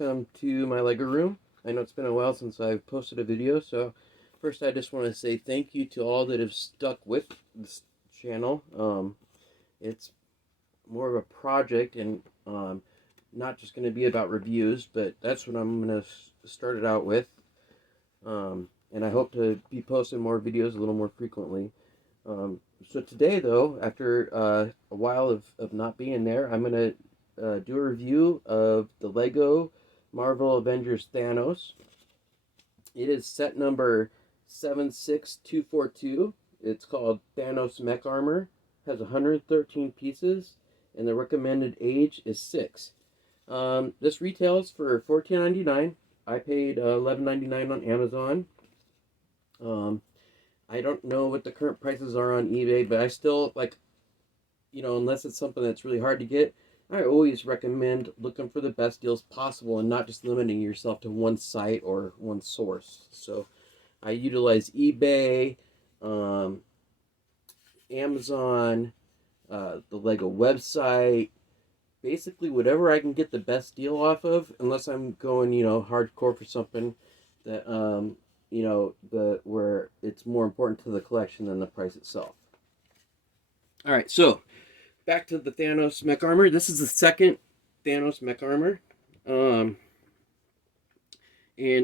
welcome to my Lego room. I know it's been a while since I've posted a video, so first I just want to say thank you to all that have stuck with this channel. It's more of a project and not just going to be about reviews, but that's what I'm going to start it out with. And I hope to be posting more videos a little more frequently. So today, though, after a while of not being there, I'm going to do a review of the Lego Marvel Avengers Thanos. It is set number 76242. It's called Thanos Mech Armor. It has 113 pieces, and the recommended age is 6. This retails for $14.99. I paid $11.99 on Amazon. I don't know what the current prices are on eBay, but I still, unless it's something that's really hard to get, I always recommend looking for the best deals possible and not just limiting yourself to one site or one source. So I utilize eBay, Amazon, the Lego website, basically whatever I can get the best deal off of, unless I'm going, hardcore for something that, where it's more important to the collection than the price itself. All right, so back to the Thanos Mech Armor. This is the second Thanos Mech Armor. And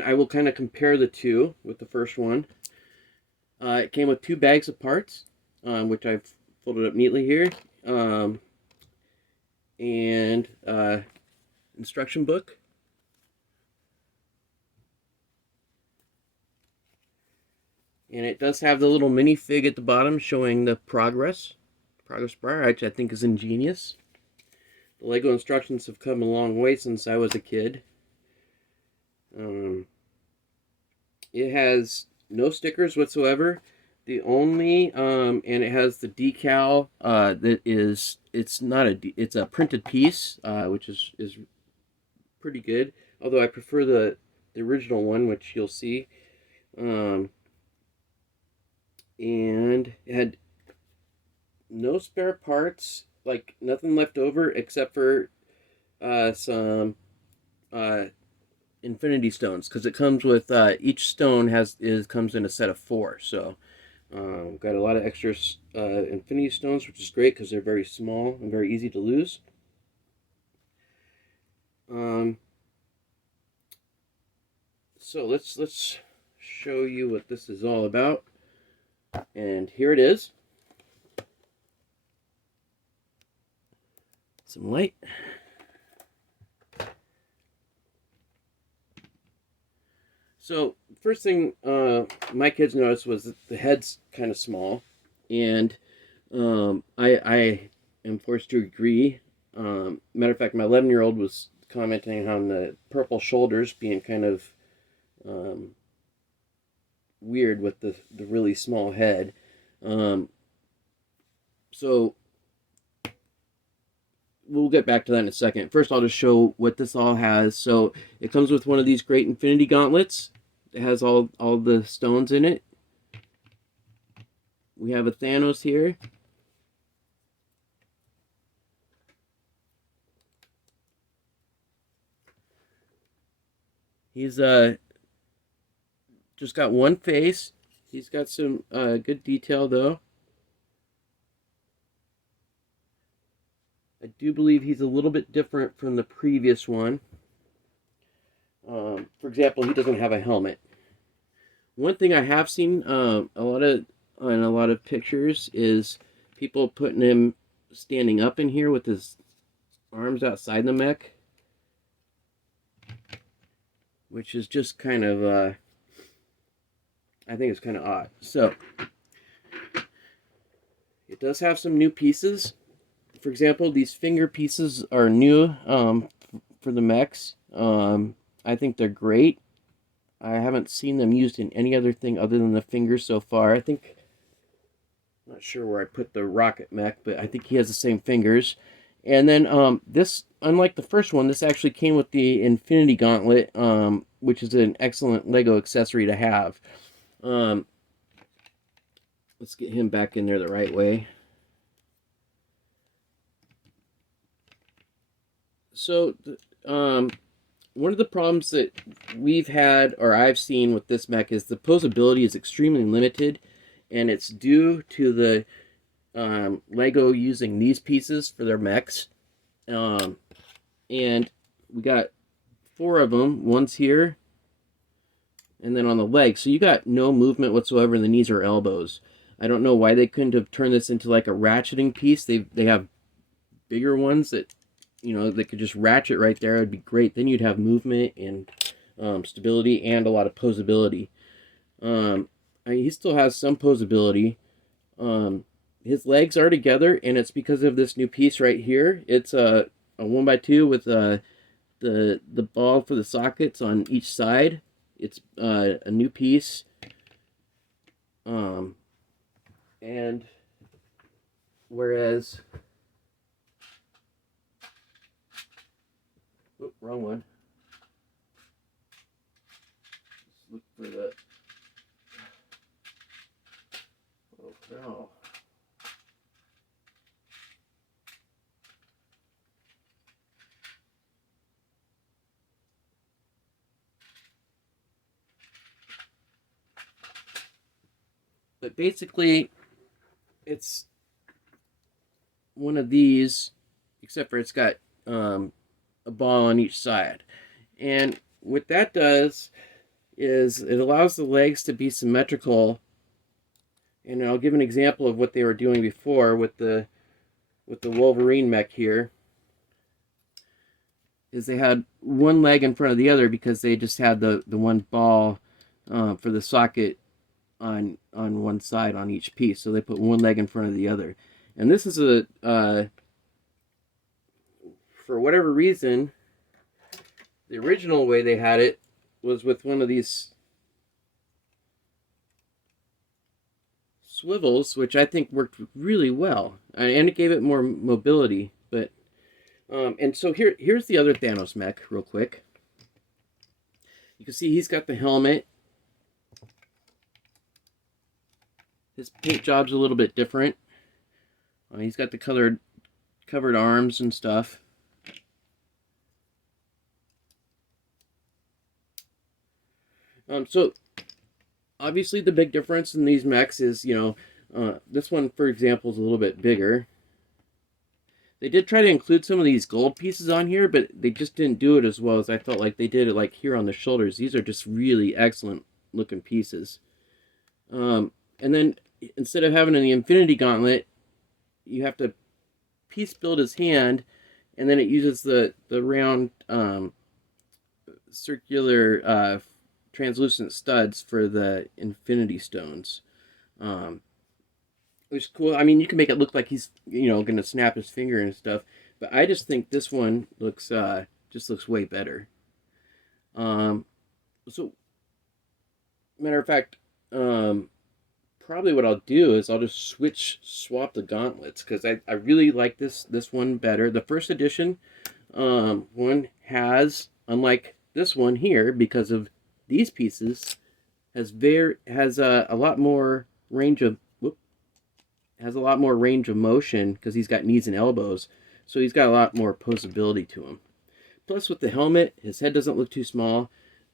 I will kind of compare the two with the first one. It came with 2 bags of parts, which I've folded up neatly here. And instruction book. And it does have the little minifig at the bottom showing the progress bar, which I think is ingenious. The Lego instructions have come a long way since I was a kid. It has no stickers whatsoever. The only and it has the decal that is, it's a printed piece, which is pretty good. Although I prefer the original one, which you'll see. And it had no spare parts, like nothing left over except for some Infinity Stones, because it comes with each stone comes in a set of 4. So got a lot of extra Infinity Stones, which is great because they're very small and very easy to lose. So let's show you what this is all about. And here it is. Some light. So first thing my kids noticed was that the head's kind of small, and I am forced to agree. Matter of fact, my 11-year-old was commenting on the purple shoulders being kind of weird with the really small head. So we'll get back to that in a second. First, I'll just show what this all has. So it comes with one of these great Infinity Gauntlets. It has all the stones in it. We have a Thanos here. He's just got one face. He's got some good detail, though. I do believe he's a little bit different from the previous one. For example, he doesn't have a helmet. One thing I have seen a lot of pictures is people putting him standing up in here with his arms outside the mech, which is just kind of I think it's kind of odd. So it does have some new pieces. For example, these finger pieces are new for the mechs. I think they're great. I haven't seen them used in any other thing other than the fingers so far. I'm not sure where I put the rocket mech, but I think he has the same fingers. And then this, unlike the first one, this actually came with the Infinity Gauntlet, which is an excellent Lego accessory to have. Let's get him back in there the right way. So one of the problems that we've had, or I've seen with this mech, is the posability is extremely limited, and it's due to the Lego using these pieces for their mechs. And we got 4 of them. One's here, and then on the leg. So you got no movement whatsoever in the knees or elbows. I don't know why they couldn't have turned this into like a ratcheting piece. They have bigger ones that, you know, they could just ratchet right there. It'd be great. Then you'd have movement and stability and a lot of posability. He still has some posability. His legs are together, and it's because of this new piece right here. It's a 1x2 with the ball for the sockets on each side. It's a new piece. And whereas, oh, wrong one. Let's look for the, oh no. But basically, it's one of these, except for it's got a ball on each side. And what that does is it allows the legs to be symmetrical. And I'll give an example of what they were doing before with the Wolverine mech here. Is they had one leg in front of the other because they just had the one ball for the socket on one side on each piece. So they put one leg in front of the other. And this is a for whatever reason, the original way they had it was with one of these swivels, which I think worked really well, and it gave it more mobility. But and so here's the other Thanos mech real quick. You can see he's got the helmet. His paint job's a little bit different. He's got the covered arms and stuff. So obviously the big difference in these mechs is, you know, this one, for example, is a little bit bigger. They did try to include some of these gold pieces on here, but they just didn't do it as well as I felt like they did it, like here on the shoulders. These are just really excellent looking pieces. And then instead of having the Infinity Gauntlet, you have to piece build his hand, and then it uses the round circular translucent studs for the Infinity Stones. Which is cool. I mean, you can make it look like he's, you know, going to snap his finger and stuff, but I just think this one looks just looks way better. So matter of fact, probably what I'll do is I'll just swap the gauntlets, because I really like this one better. The first edition one has, unlike this one here, because of these pieces, has a lot more range of motion, because he's got knees and elbows, so he's got a lot more posability to him. Plus, with the helmet, his head doesn't look too small.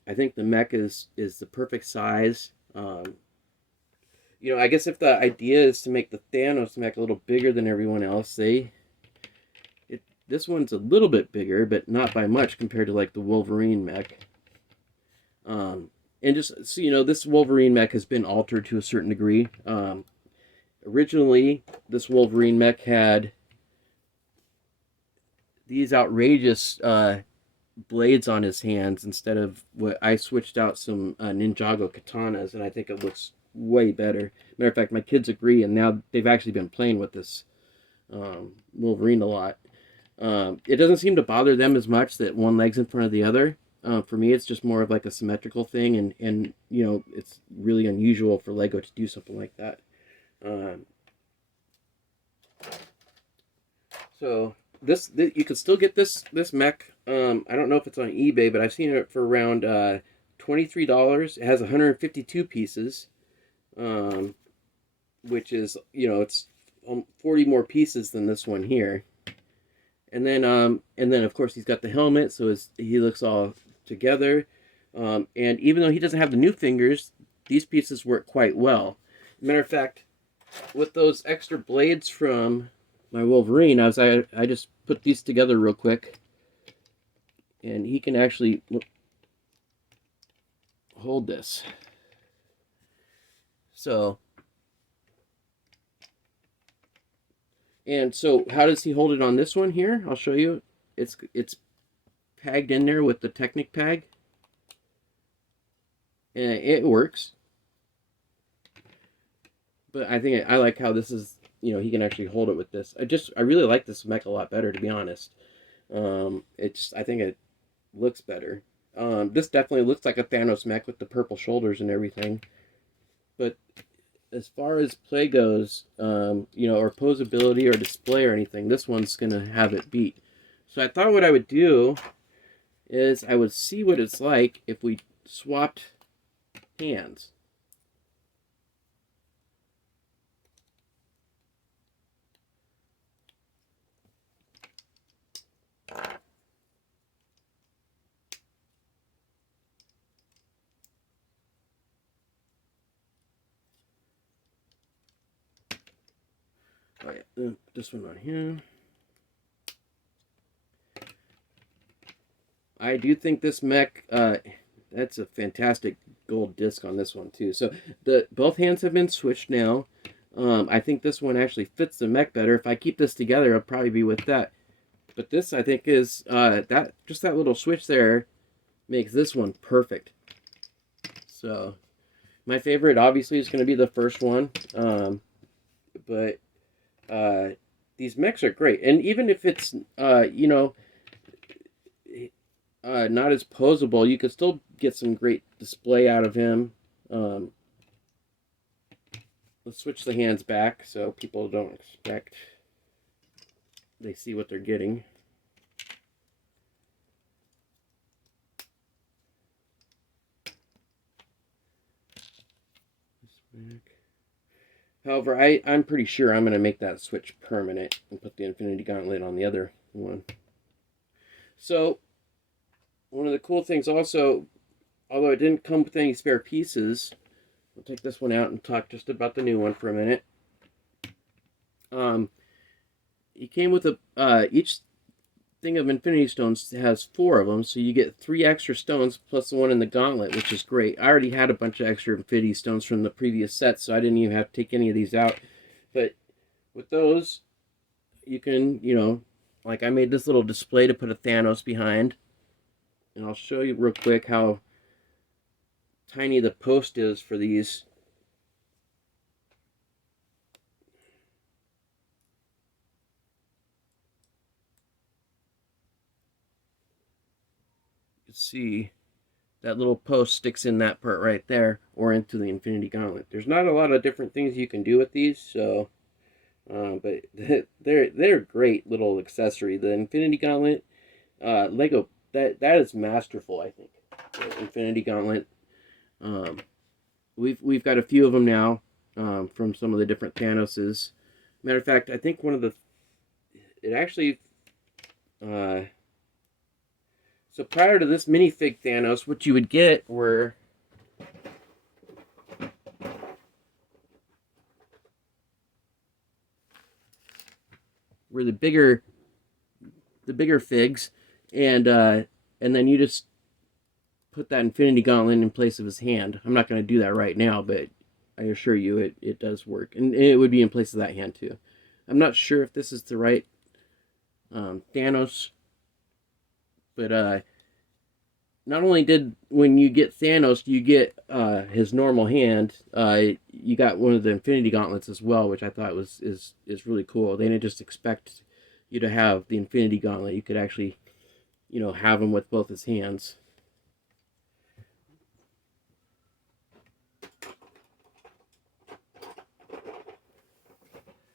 I think the mech is the perfect size. You know, I guess if the idea is to make the Thanos mech a little bigger than everyone else, this one's a little bit bigger, but not by much compared to like the Wolverine mech. And just so you know, this Wolverine mech has been altered to a certain degree. Originally, this Wolverine mech had these outrageous blades on his hands instead of what I switched out some Ninjago katanas, and I think it looks way better. Matter of fact, my kids agree, and now they've actually been playing with this Wolverine a lot. It doesn't seem to bother them as much that one leg's in front of the other. For me, it's just more of like a symmetrical thing, and you know, it's really unusual for Lego to do something like that. So this you can still get this mech. I don't know if it's on eBay, but I've seen it for around $23. It has 152 pieces, which is, you know, it's 40 more pieces than this one here. And then of course he's got the helmet, so he looks all together. And even though he doesn't have the new fingers, these pieces work quite well. Matter of fact, with those extra blades from my Wolverine, I just put these together real quick, and he can actually hold this. So, and so how does he hold it on this one here? I'll show you. It's pegged in there with the Technic peg, and it works. But I think I like how this is, you know, he can actually hold it with this. I really like this mech a lot better, to be honest. I think it looks better. This definitely looks like a Thanos mech with the purple shoulders and everything. But as far as play goes, you know, or posability or display or anything, this one's gonna have it beat. So I thought what I would do is I would see what it's like if we swapped hands. Oh yeah, this one on here. I do think this mech, that's a fantastic gold disc on this one too. So both hands have been switched now. I think this one actually fits the mech better. If I keep this together, I'll probably be with that. But this, I think, is that little switch there makes this one perfect. So my favorite, obviously, is going to be the first one. But these mechs are great, and even if it's you know, not as posable, you could still get some great display out of him. Let's switch the hands back so people don't expect they see what they're getting. However, I'm pretty sure I'm going to make that switch permanent and put the Infinity Gauntlet on the other one. So, one of the cool things also, although it didn't come with any spare pieces, I'll take this one out and talk just about the new one for a minute. It came with each thing of Infinity Stones has 4 of them, so you get 3 extra stones plus the one in the gauntlet, which is great. I already had a bunch of extra Infinity Stones from the previous set, so I didn't even have to take any of these out. But with those, you can, you know, like I made this little display to put a Thanos behind. And I'll show you real quick how tiny the post is for these. You can see that little post sticks in that part right there, or into the Infinity Gauntlet. There's not a lot of different things you can do with these, so but they're a great little accessory. The Infinity Gauntlet, Lego, that is masterful, I think. The Infinity Gauntlet. We've got a few of them now, from some of the different Thanoses. Matter of fact, I think it actually, so prior to this minifig Thanos, what you would get were the bigger figs, and then you just put that Infinity Gauntlet in place of his hand. I'm not going to do that right now, but I assure you it does work, and it would be in place of that hand too. I'm not sure if this is the right Thanos, but not only did when you get Thanos, you get his normal hand. You got one of the Infinity Gauntlets as well, which I thought is really cool. They didn't just expect you to have the Infinity Gauntlet. You could actually, you know, have him with both his hands.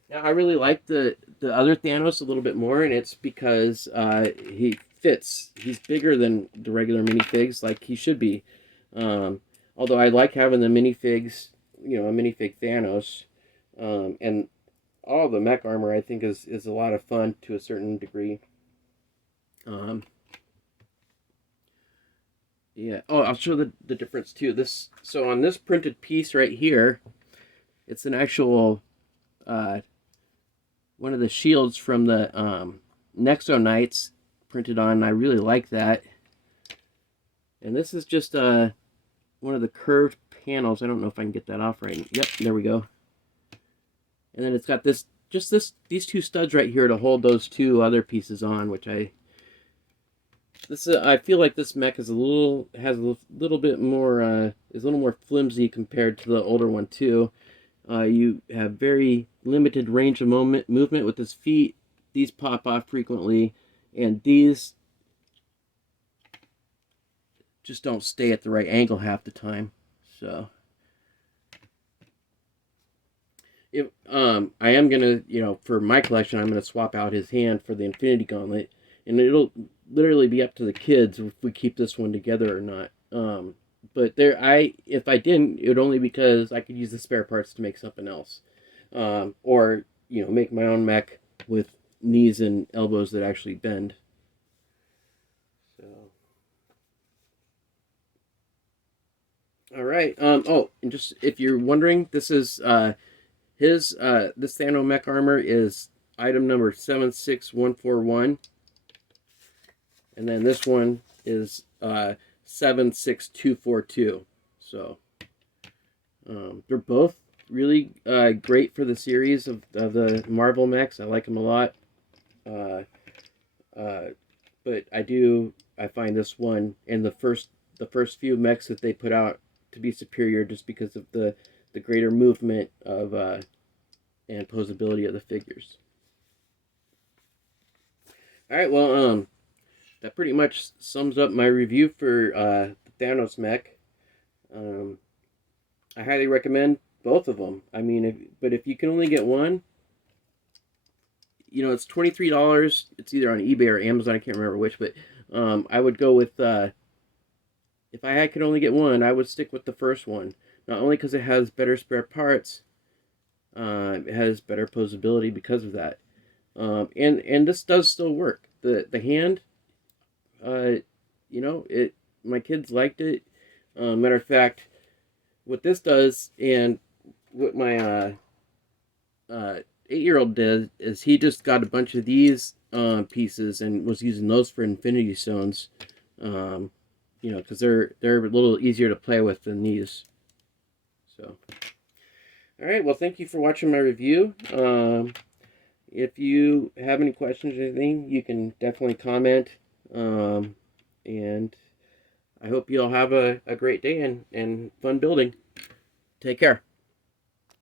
Now, I really like the other Thanos a little bit more, and it's because he fits. He's bigger than the regular minifigs, like he should be. Although I like having the minifigs, you know, a minifig Thanos, and all the mech armor I think is a lot of fun to a certain degree. Yeah. Oh, I'll show the difference too. So on this printed piece right here, it's an actual one of the shields from the Nexo Knights printed on. I really like that. And this is just one of the curved panels. I don't know if I can get that off right. Yep, there we go. And then it's got these two studs right here to hold those two other pieces on, which I feel like this mech is has a little bit more is a little more flimsy compared to the older one too. You have very limited range of movement with his feet. These pop off frequently, and these just don't stay at the right angle half the time. So if I am gonna, for my collection, I'm gonna swap out his hand for the Infinity Gauntlet, and it'll literally be up to the kids if we keep this one together or not. But if I didn't, it would only because I could use the spare parts to make something else, or make my own mech with knees and elbows that actually bend. So, all right. Oh, and just if you're wondering, this is this Thanos Mech Armor is item number 76141, and then this one is 76242. So they're both really great for the series of the Marvel mechs. I like them a lot. But I find this one and the first few mechs that they put out to be superior just because of the greater movement of and posability of the figures. All right, well, that pretty much sums up my review for the Thanos mech. I highly recommend both of them. I mean, but if you can only get one, it's $23. It's either on eBay or Amazon. I can't remember which, but I would go with if I could only get one, I would stick with the first one. Not only because it has better spare parts, it has better posability because of that. And this does still work. The hand, my kids liked it. Matter of fact, what this does and what my 8-year-old did is he just got a bunch of these pieces and was using those for Infinity Stones. Because they're a little easier to play with than these. So, all right. Well, thank you for watching my review. If you have any questions or anything, you can definitely comment. And I hope you all have a great day and fun building. Take care.